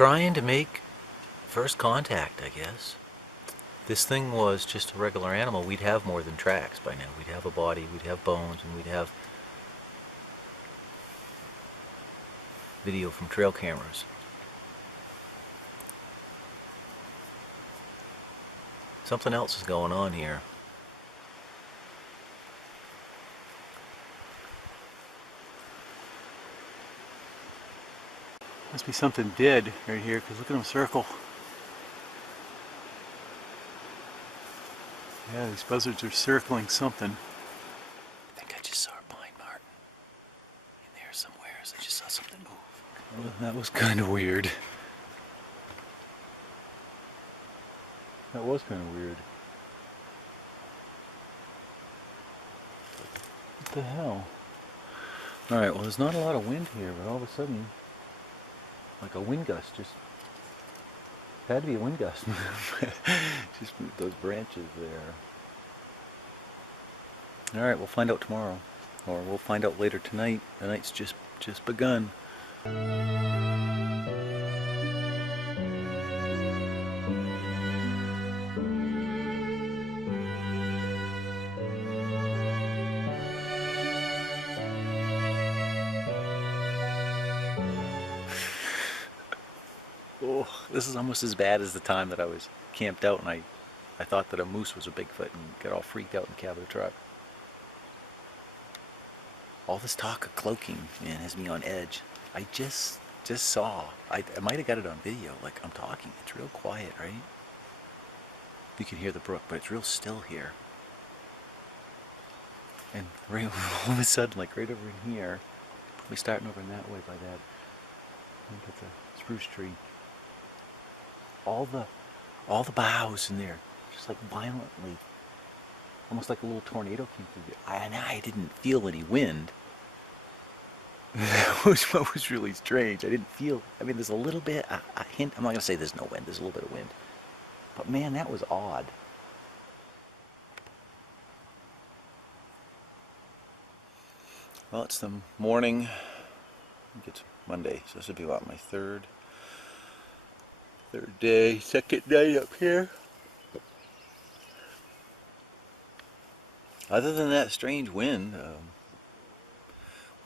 trying to make first contact, I guess. If this thing was just a regular animal, we'd have more than tracks by now. We'd have a body, we'd have bones, and we'd have video from trail cameras. Something else is going on here. Must be something dead right here, because look at them circle. Yeah, these buzzards are circling something. I think I just saw a pine marten in there somewhere. I just saw something move. Well, that was kind of weird. That was kind of weird. What the hell? Alright, well there's not a lot of wind here, but all of a sudden, like a wind gust just had to be a wind gust. Just moved those branches there. Alright, we'll find out tomorrow. Or we'll find out later tonight. The night's just begun. Oh, this is almost as bad as the time that I was camped out and I thought that a moose was a Bigfoot and got all freaked out in the cab of the truck. All this talk of cloaking, man, has me on edge. I just saw, I might have got it on video, like I'm talking, it's real quiet, right? You can hear the brook, but it's real still here. And right, all of a sudden, like right over in here, probably starting over in that way by that, I think it's a spruce tree. All the boughs in there, just like violently, almost like a little tornado came through there. And I didn't feel any wind. That was what was really strange. I didn't feel, I mean, there's a little bit, a hint, I'm not going to say there's no wind, there's a little bit of wind. But man, that was odd. Well, it's the morning, I think it's Monday, so this would be about my third day, second night up here. Other than that strange wind, it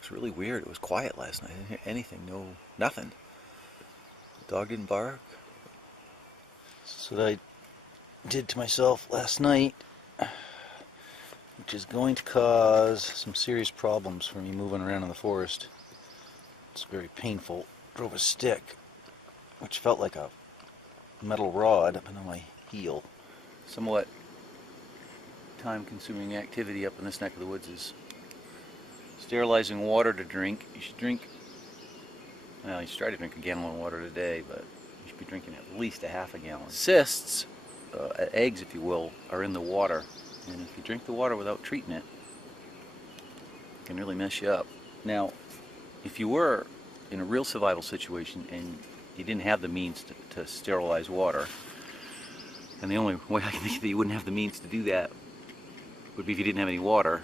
was really weird. It was quiet last night. I didn't hear anything, nothing. The dog didn't bark. So what I did to myself last night, which is going to cause some serious problems for me moving around in the forest. It's very painful. Drove a stick, which felt like a metal rod up into my heel. Somewhat time-consuming activity up in this neck of the woods is sterilizing water to drink. You should drink, well, you should try to drink a gallon of water a day, but you should be drinking at least a half a gallon. Cysts, eggs if you will, are in the water, and if you drink the water without treating it, it can really mess you up. Now, if you were in a real survival situation and you didn't have the means to sterilize water, and the only way I can think that you wouldn't have the means to do that would be if you didn't have any water.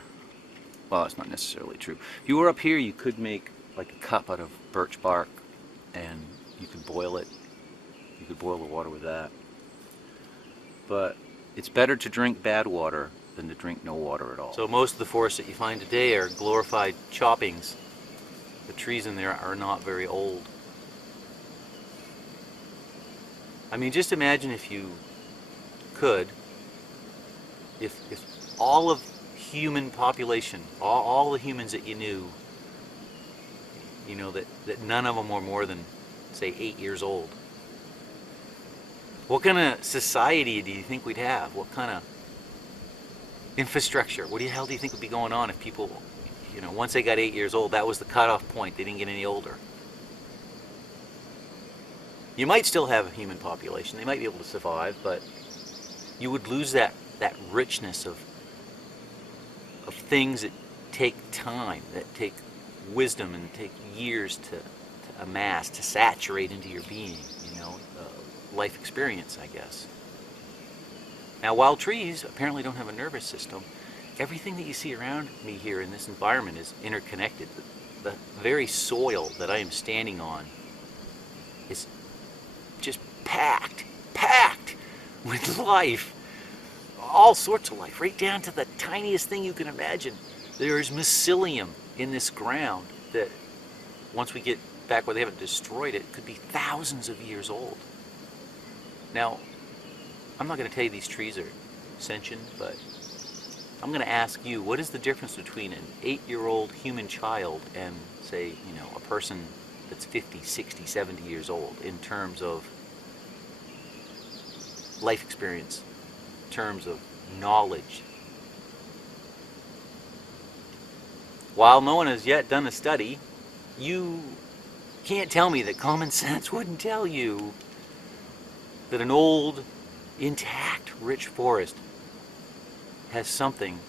Well, that's not necessarily true. If you were up here, you could make like a cup out of birch bark and you could boil it. You could boil the water with that. But it's better to drink bad water than to drink no water at all. So most of the forests that you find today are glorified choppings. The trees in there are not very old. I mean, just imagine if you could, if all of human population, all the humans that you knew, you know, that none of them were more than, say, 8 years old. What kind of society do you think we'd have? What kind of infrastructure? What the hell do you think would be going on if people, you know, once they got 8 years old, that was the cutoff point, they didn't get any older? You might still have a human population, they might be able to survive, but you would lose that richness of things that take time, that take wisdom and take years to amass, to saturate into your being, you know, life experience, I guess. Now, while trees apparently don't have a nervous system, everything that you see around me here in this environment is interconnected. The very soil that I am standing on is just packed with life. All sorts of life, right down to the tiniest thing you can imagine. There is mycelium in this ground that, once we get back where they haven't destroyed it, could be thousands of years old. Now, I'm not going to tell you these trees are sentient, but I'm going to ask you, what is the difference between an 8-year-old human child and, say, you know, a person that's 50, 60, 70 years old in terms of life experience, in terms of knowledge? While no one has yet done a study, you can't tell me that common sense wouldn't tell you that an old, intact, rich forest has something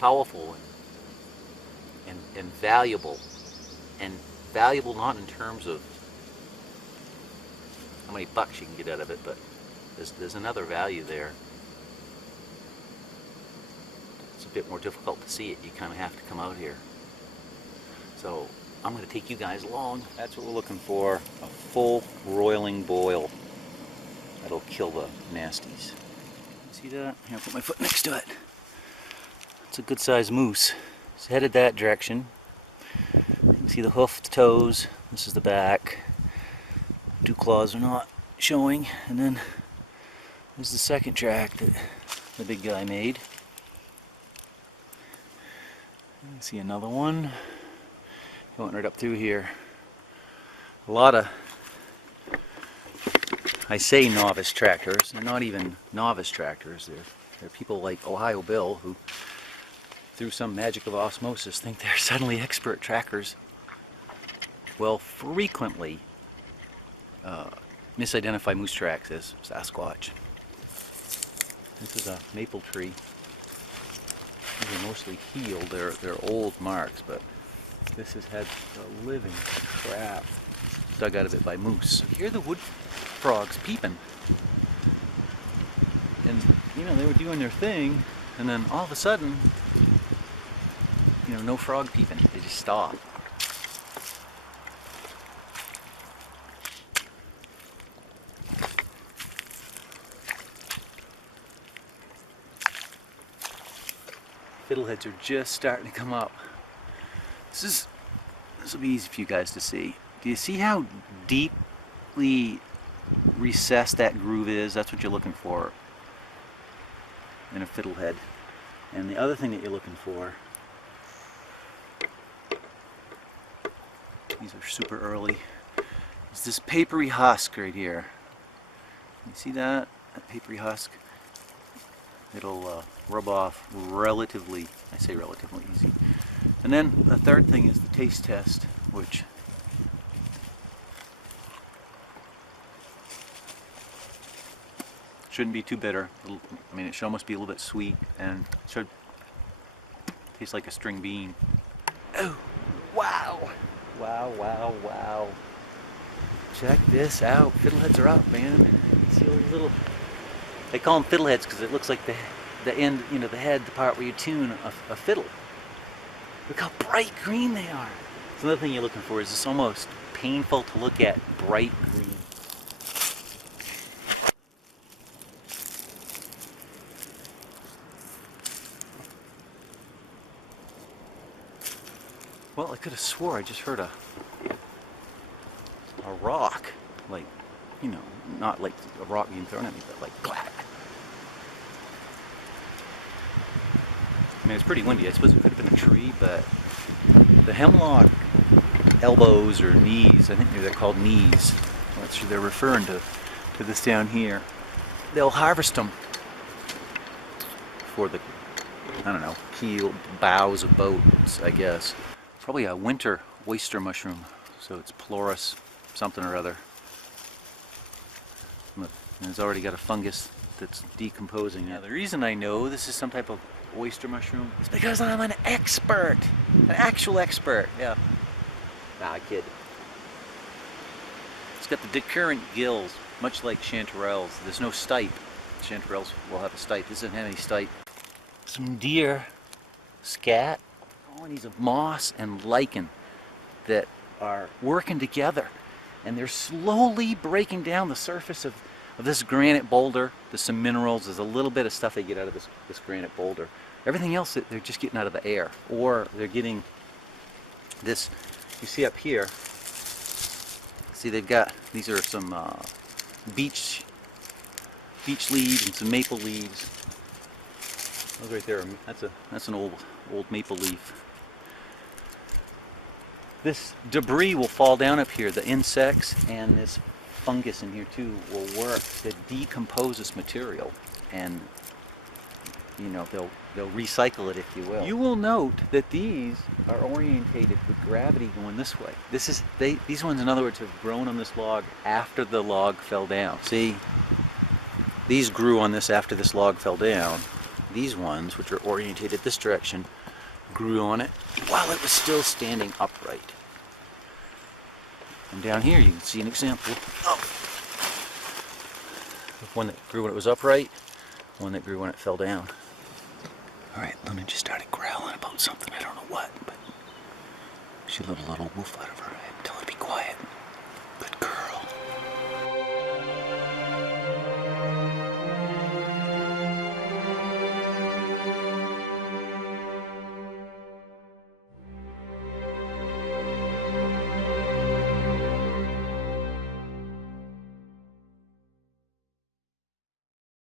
powerful and valuable. And valuable not in terms of how many bucks you can get out of it, but there's another value there. It's a bit more difficult to see it. You kind of have to come out here. So I'm going to take you guys along. That's what we're looking for, a full roiling boil. That'll kill the nasties. See that? Here, I'll put my foot next to it. It's a good sized moose. It's headed that direction. You can see the hoofed toes. This is the back. Two claws are not showing. And then there's the second track that the big guy made. You can see another one going right up through here. A lot of, I say novice tractors, they're not even novice tractors. They're people like Ohio Bill who, through some magic of osmosis, think they're suddenly expert trackers. Will frequently misidentify moose tracks as Sasquatch. This is a maple tree. These are mostly healed. They're old marks, but this has had the living crap dug out of it by moose. You hear the wood frogs peeping. And, you know, they were doing their thing, and then all of a sudden, you know, no frog peeping. They just stop. Fiddleheads are just starting to come up. This will be easy for you guys to see. Do you see how deeply recessed that groove is? That's what you're looking for in a fiddlehead. And the other thing that you're looking for, these are super early, is this papery husk right here. You see that? That papery husk? It'll rub off relatively, I say relatively easy. And then the third thing is the taste test, which shouldn't be too bitter. I mean, it should almost be a little bit sweet, and should taste like a string bean. Oh, wow! Wow, wow, wow. Check this out. Fiddleheads are up, man. See all these little... They call them fiddleheads because it looks like the end, you know, the head, the part where you tune a fiddle. Look how bright green they are. So another thing you're looking for is this almost painful to look at bright green. Well, I could have swore I just heard a rock, like, you know, not like a rock being thrown at me, but like clack. I mean, it's pretty windy. I suppose it could have been a tree, but the hemlock elbows or knees, I think they're called knees. That's they're referring to this down here. They'll harvest them for the, I don't know, keel bows of boats, I guess. Probably a winter oyster mushroom, so it's Pleuris something or other. Look, and it's already got a fungus that's decomposing. Now, the reason I know this is some type of oyster mushroom is because I'm an expert, an actual expert. Yeah. Nah, kid. It's got the decurrent gills, much like chanterelles. There's no stipe. Chanterelles will have a stipe. This doesn't have any stipe. Some deer scat, colonies of moss and lichen that are working together, and they're slowly breaking down the surface of this granite boulder. There's some minerals, there's a little bit of stuff they get out of this granite boulder. Everything else they're just getting out of the air, or they're getting this, you see up here, see they've got, these are some beech leaves and some maple leaves. Those right there, that's an old maple leaf. This debris will fall down up here. The insects and this fungus in here too will work to decompose this material, and you know they'll recycle it, if you will. You will note that these are orientated with gravity going this way. These ones, in other words, have grown on this log after the log fell down. See, these grew on this after this log fell down. These ones, which are orientated this direction, grew on it while it was still standing upright. And down here you can see an example of one that grew when it was upright, one that grew when it fell down. Alright, Luna just started growling about something, I don't know what, but she let a little wolf out of her head. Tell her to be quiet.